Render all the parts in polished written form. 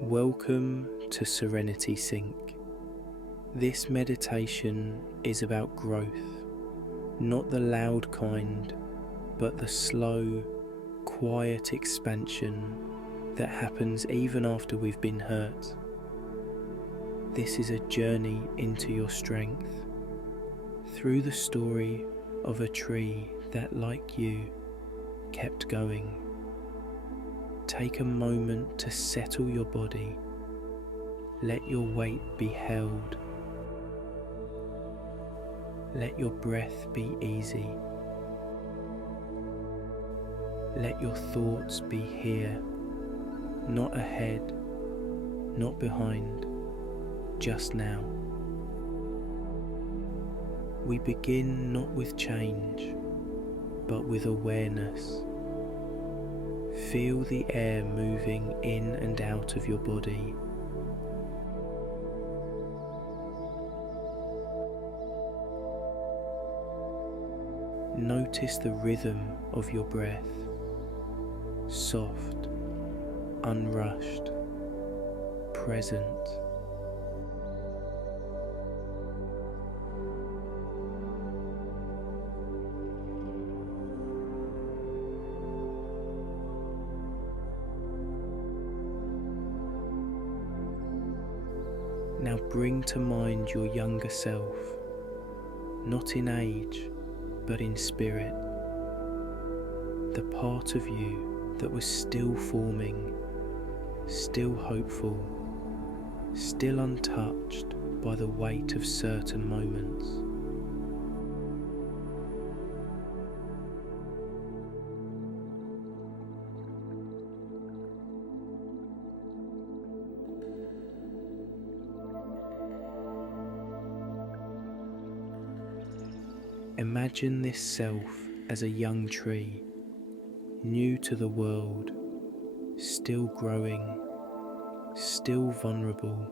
Welcome to SerenitySync. This meditation is about growth, not the loud kind, but the slow, quiet expansion that happens even after we've been hurt. This is a journey into your strength, through the story of a tree that, like you, kept going. Take a moment to settle your body. Let your weight be held. Let your breath be easy. Let your thoughts be here, not ahead, not behind, just now. We begin not with change, but with awareness. Feel the air moving in and out of your body. Notice the rhythm of your breath, soft, unrushed, present. Now bring to mind your younger self, not in age, but in spirit, the part of you that was still forming, still hopeful, still untouched by the weight of certain moments. Imagine this self as a young tree, new to the world, still growing, still vulnerable.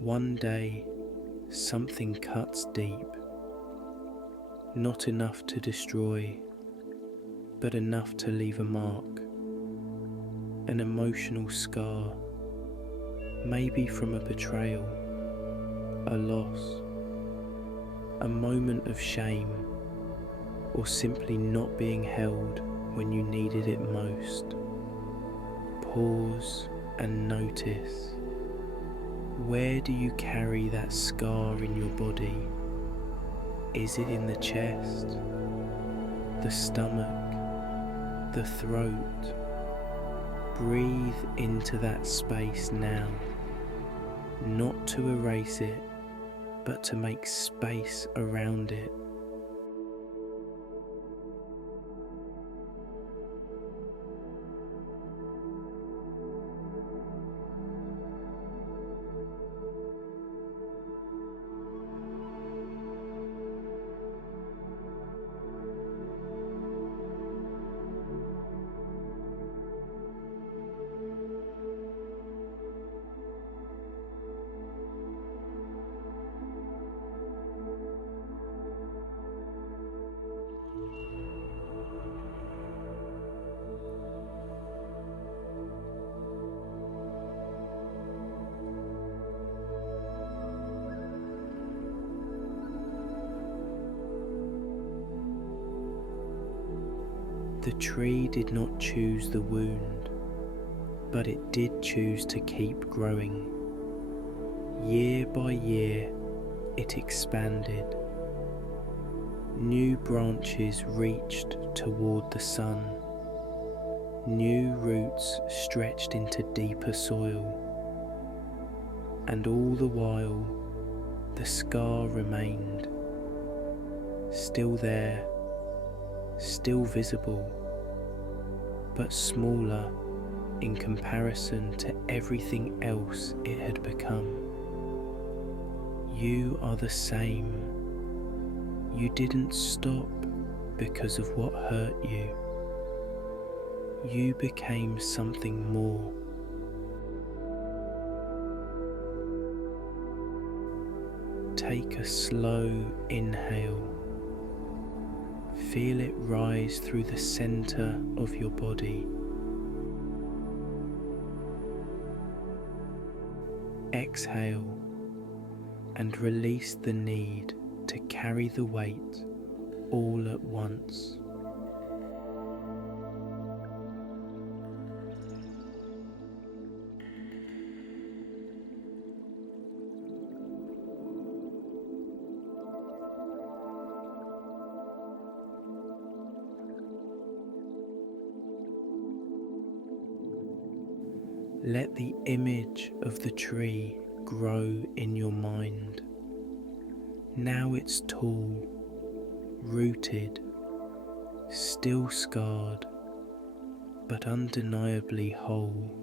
One day, something cuts deep, not enough to destroy, but enough to leave a mark, an emotional scar, maybe from a betrayal, a loss, a moment of shame, or simply not being held when you needed it most. Pause and notice. Where do you carry that scar in your body? Is it in the chest, the stomach, the throat? Breathe into that space now, not to erase it, but to make space around it. The tree did not choose the wound, but it did choose to keep growing. Year by year, it expanded. New branches reached toward the sun. New roots stretched into deeper soil. And all the while, the scar remained, still there, still visible, but smaller in comparison to everything else it had become. You are the same. You didn't stop because of what hurt you. You became something more. Take a slow inhale. Feel it rise through the center of your body. Exhale and release the need to carry the weight all at once. Let the image of the tree grow in your mind. Now it's tall, rooted, still scarred, but undeniably whole.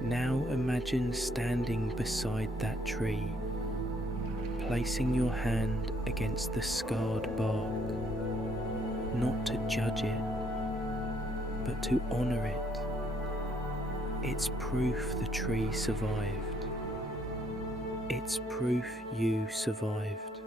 Now imagine standing beside that tree, placing your hand against the scarred bark, not to judge it, but to honour it. It's proof the tree survived. It's proof you survived.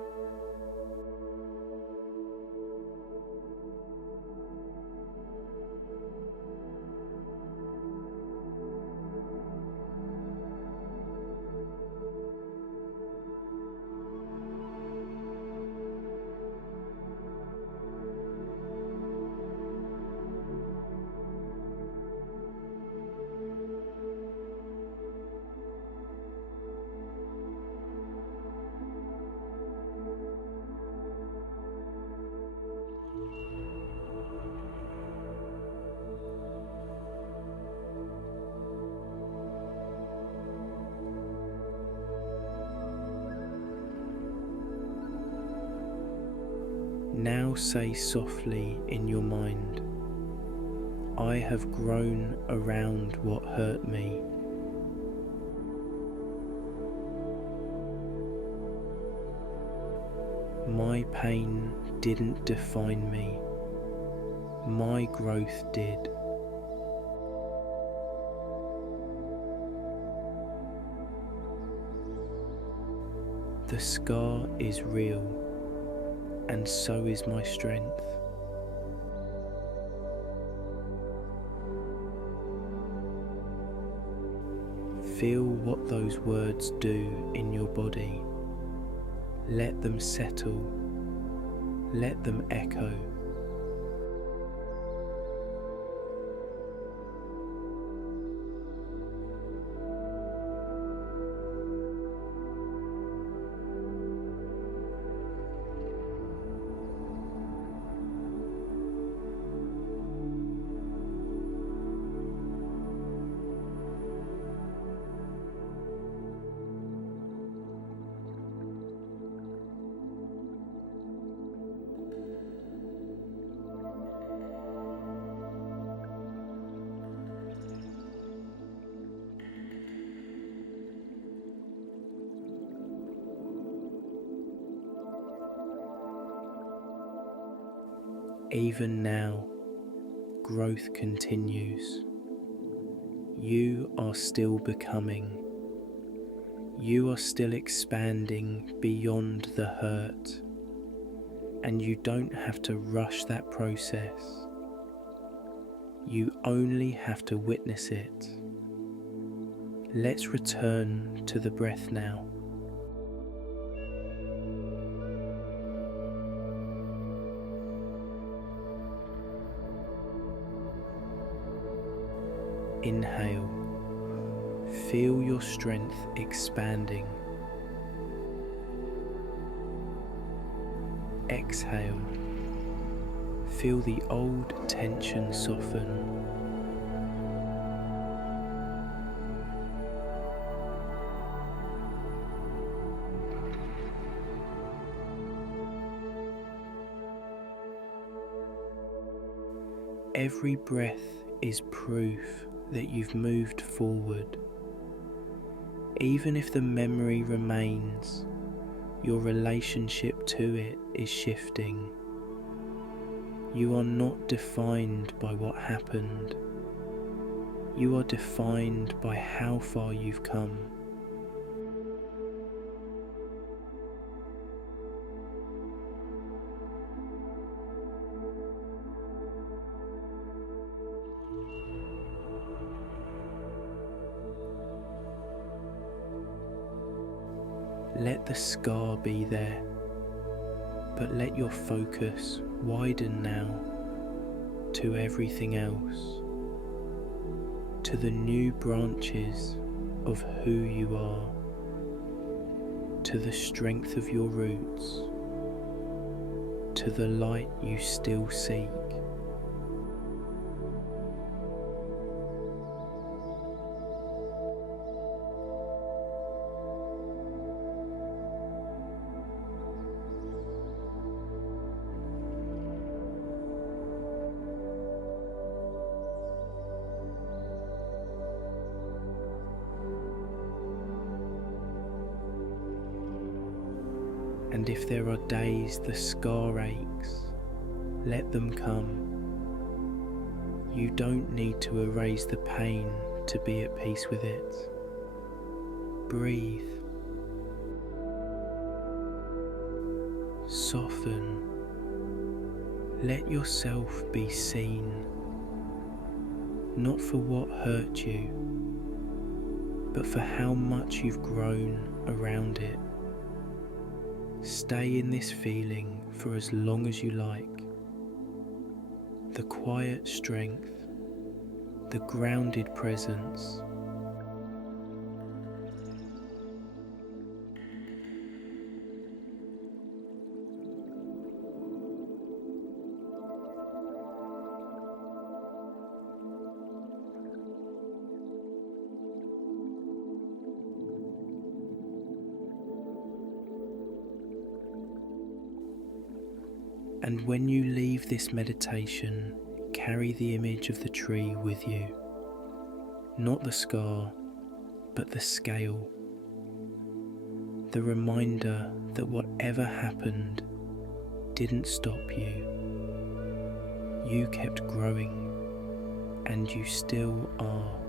Now say softly in your mind, I have grown around what hurt me. My pain didn't define me. My growth did. The scar is real, and so is my strength. Feel what those words do in your body. Let them settle. Let them echo. Even now, growth continues. You are still becoming. You are still expanding beyond the hurt, and you don't have to rush that process. You only have to witness it. Let's return to the breath now. Inhale, feel your strength expanding. Exhale, feel the old tension soften. Every breath is proof that you've moved forward. Even if the memory remains, your relationship to it is shifting. You are not defined by what happened. You are defined by how far you've come. Let the scar be there, but let your focus widen now to everything else, to the new branches of who you are, to the strength of your roots, to the light you still seek. And if there are days the scar aches, let them come. You don't need to erase the pain to be at peace with it. Breathe. Soften. Let yourself be seen, not for what hurt you, but for how much you've grown around it. Stay in this feeling for as long as you like. The quiet strength, the grounded presence. And when you leave this meditation, carry the image of the tree with you. Not the scar, but the scale. The reminder that whatever happened didn't stop you. You kept growing, and you still are.